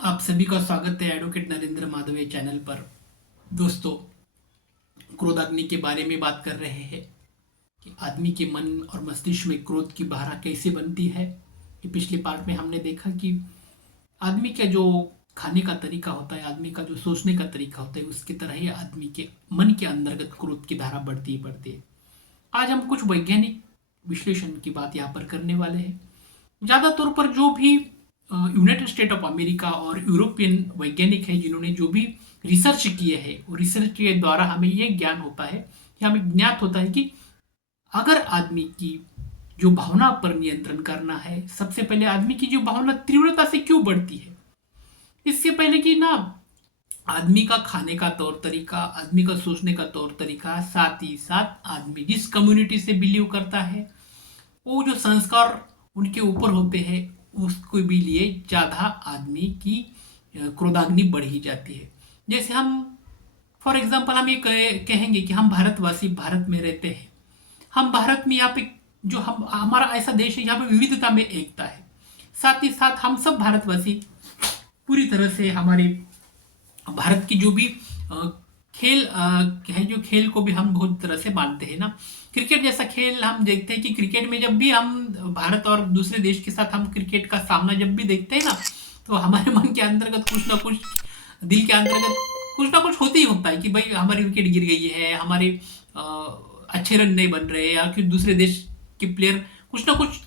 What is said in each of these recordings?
आप सभी का स्वागत है एडवोकेट नरेंद्र माधवे चैनल पर। दोस्तों, क्रोधाग्नि के बारे में बात कर रहे हैं कि आदमी के मन और मस्तिष्क में क्रोध की धारा कैसे बनती है। कि पिछले पार्ट में हमने देखा कि आदमी का जो खाने का तरीका होता है, आदमी का जो सोचने का तरीका होता है, उसकी तरह ही आदमी के मन के अंतर्गत क्रोध की धारा बढ़ती ही बढ़ती है। आज हम कुछ वैज्ञानिक विश्लेषण की बात यहाँ पर करने वाले हैं। ज़्यादातर पर जो भी यूनाइटेड स्टेट ऑफ अमेरिका और यूरोपियन वैज्ञानिक है, जिन्होंने जो भी रिसर्च किए हैं, वो रिसर्च के द्वारा हमें ये ज्ञान होता है कि हमें ज्ञात होता है कि अगर आदमी की जो भावना पर नियंत्रण करना है, सबसे पहले आदमी की जो भावना तीव्रता से क्यों बढ़ती है, इससे पहले कि ना आदमी का खाने का तौर तरीका, आदमी का सोचने का तौर तरीका, साथ ही साथ आदमी जिस कम्युनिटी से बिलीव करता है, वो जो संस्कार उनके ऊपर होते हैं, उसको भी लिए ज़्यादा आदमी की क्रोधाग्नि बढ़ ही जाती है। जैसे हम फॉर एग्जांपल हम ये कहेंगे कि हम भारतवासी भारत में रहते हैं। हम भारत में यहाँ पे जो हम हमारा ऐसा देश है जहाँ पे विविधता में एकता है। साथ ही साथ हम सब भारतवासी पूरी तरह से हमारे भारत की जो भी खेल है, जो खेल को भी हम बहुत तरह से मानते हैं ना। क्रिकेट जैसा खेल हम देखते हैं कि क्रिकेट में जब भी हम भारत और दूसरे देश के साथ हम क्रिकेट का सामना जब भी देखते हैं ना, तो हमारे मन के अंतर्गत कुछ ना कुछ, दिल के अंतर्गत कुछ ना कुछ होते ही होता है कि भाई हमारी विकेट गिर गई है, हमारे अ, अच्छे रन नहीं बन रहे, या फिर दूसरे देश के प्लेयर कुछ ना कुछ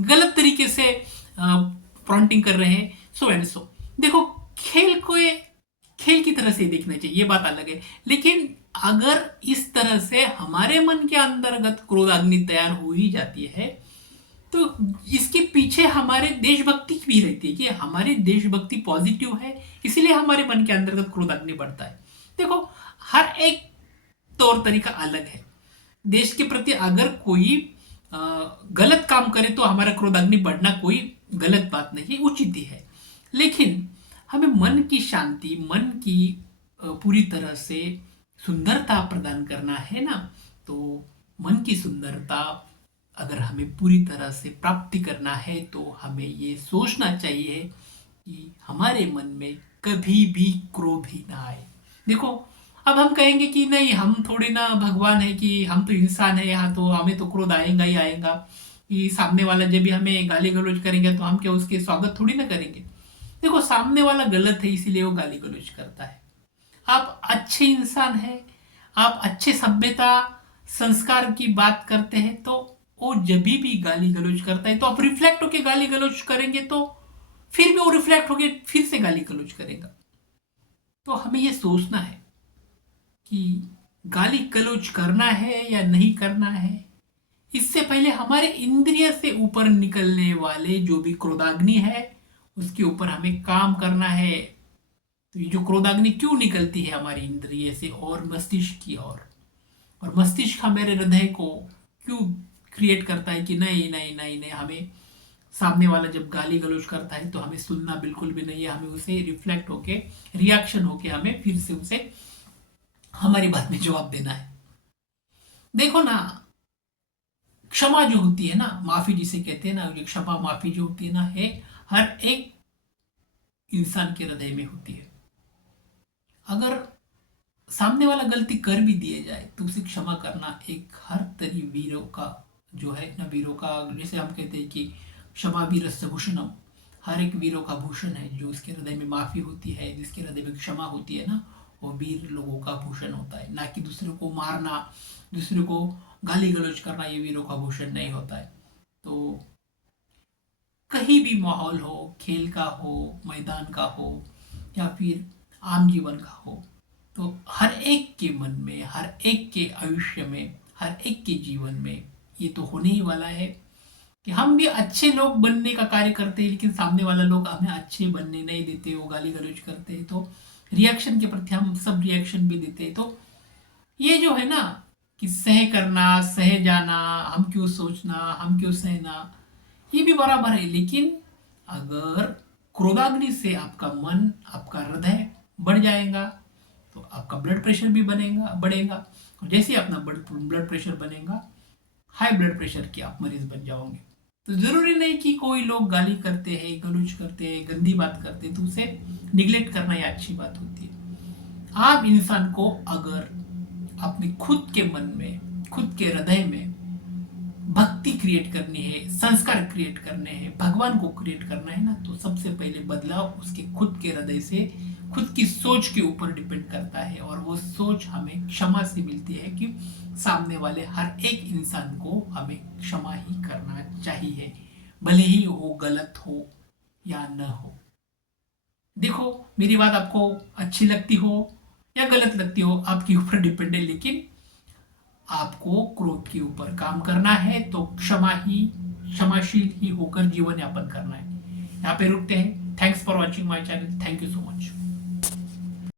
गलत तरीके से फ्रंटिंग कर रहे हैं, सो एंड सो। देखो, खेल को खेल की तरह से देखना चाहिए, ये बात अलग है। लेकिन अगर इस तरह से हमारे मन के अंतर्गत क्रोधाग्नि तैयार हो ही जाती है, तो इसके पीछे हमारे देशभक्ति भी रहती है कि हमारी देशभक्ति पॉजिटिव है, इसीलिए हमारे मन के अंतर्गत क्रोधाग्नि बढ़ता है। देखो, हर एक तौर तरीका अलग है। देश के प्रति अगर कोई अ, गलत काम करे तो हमारा क्रोधाग्नि बढ़ना कोई गलत बात नहीं, उचित ही है। लेकिन हमें मन की शांति, मन की पूरी तरह से सुंदरता प्रदान करना है ना, तो मन की सुंदरता अगर हमें पूरी तरह से प्राप्ति करना है, तो हमें ये सोचना चाहिए कि हमारे मन में कभी भी क्रोध ही ना आए। देखो, अब हम कहेंगे कि नहीं, हम थोड़ी ना भगवान है कि हम तो इंसान है, यहाँ तो हमें तो क्रोध आएगा ही आएगा। कि सामने वाला जब भी हमें गाली गलौज करेंगे तो हम क्या उसके स्वागत थोड़ी ना करेंगे। देखो, सामने वाला गलत है इसीलिए वो गाली गलौज करता है। आप अच्छे इंसान हैं, आप अच्छे सभ्यता संस्कार की बात करते हैं, तो वो जब भी गाली गलौज करता है तो आप रिफ्लेक्ट होके गाली गलौज करेंगे, तो फिर भी वो रिफ्लेक्ट होके फिर से गाली गलौज करेगा। तो हमें ये सोचना है कि गाली गलौज करना है या नहीं करना है, इससे पहले हमारे इंद्रिय से ऊपर निकलने वाले जो भी क्रोधाग्नि है, उसके ऊपर हमें काम करना है। तो ये जो क्रोधाग्नि क्यों निकलती है हमारी इंद्रिय से और मस्तिष्क की ओर, और मस्तिष्क हमारे हृदय को क्यों क्रिएट करता है कि नहीं नहीं नहीं नहीं, हमें सामने वाला जब गाली गलौज करता है तो हमें सुनना बिल्कुल भी नहीं है, हमें उसे रिफ्लेक्ट होके, रिएक्शन होके हमें फिर से उसे हमारी बात में जवाब देना है। देखो ना, क्षमा जो होती है ना, माफी जिसे कहते हैं ना, ये क्षमा माफी जो होती है ना, है हर एक इंसान के हृदय में होती है। अगर सामने वाला गलती कर भी दिए जाए तो उसे क्षमा करना एक हर तरी वीरों का जो है ना, वीरों का, जैसे हम कहते हैं कि क्षमा वीरस्य भूषणम, हर एक वीरों का भूषण है। जो उसके हृदय में माफी होती है, जिसके हृदय में क्षमा होती है ना, वो वीर लोगों का भूषण होता है। ना कि दूसरों को मारना, दूसरे को गाली गलौज करना, ये वीरों का भूषण नहीं होता है। तो कहीं भी माहौल हो, खेल का हो, मैदान का हो, या फिर आम जीवन का हो, तो हर एक के मन में, हर एक के आयुष्य में, हर एक के जीवन में ये तो होने ही वाला है कि हम भी अच्छे लोग बनने का कार्य करते हैं, लेकिन सामने वाला लोग हमें अच्छे बनने नहीं देते, वो गाली गलौज करते हैं, तो रिएक्शन के प्रति हम सब रिएक्शन भी देते हैं। तो ये जो है ना, कि सह करना, सह जाना, हम क्यों सोचना, हम क्यों सहना, ये भी बराबर है। लेकिन अगर क्रोधाग्नि से आपका मन, आपका हृदय बढ़ जाएगा, तो आपका ब्लड प्रेशर भी बनेगा, बढ़ेगा। और जैसे ही अपना ब्लड प्रेशर बनेगा, हाई ब्लड प्रेशर के आप मरीज बन जाओगे। तो जरूरी नहीं कि कोई लोग गाली करते हैं, गलौज करते हैं, गंदी बात करते हैं तो उसे निग्लेक्ट करना ये अच्छी बात होती है। आप इंसान को अगर अपने खुद के मन में, खुद के हृदय में भक्ति क्रिएट करनी है, संस्कार क्रिएट करने हैं, भगवान को क्रिएट करना है ना, तो सबसे पहले बदलाव उसके खुद के हृदय से, खुद की सोच के ऊपर डिपेंड करता है। और वो सोच हमें क्षमा से मिलती है कि सामने वाले हर एक इंसान को हमें क्षमा ही करना चाहिए, भले ही वो गलत हो या न हो। देखो, मेरी बात आपको अच्छी लगती हो या गलत लगती हो आपके ऊपर डिपेंड है, लेकिन आपको क्रोध के ऊपर काम करना है तो क्षमाशील ही होकर जीवन यापन करना है। यहाँ पे रुकते हैं। Thanks for watching my channel. Thank you so much.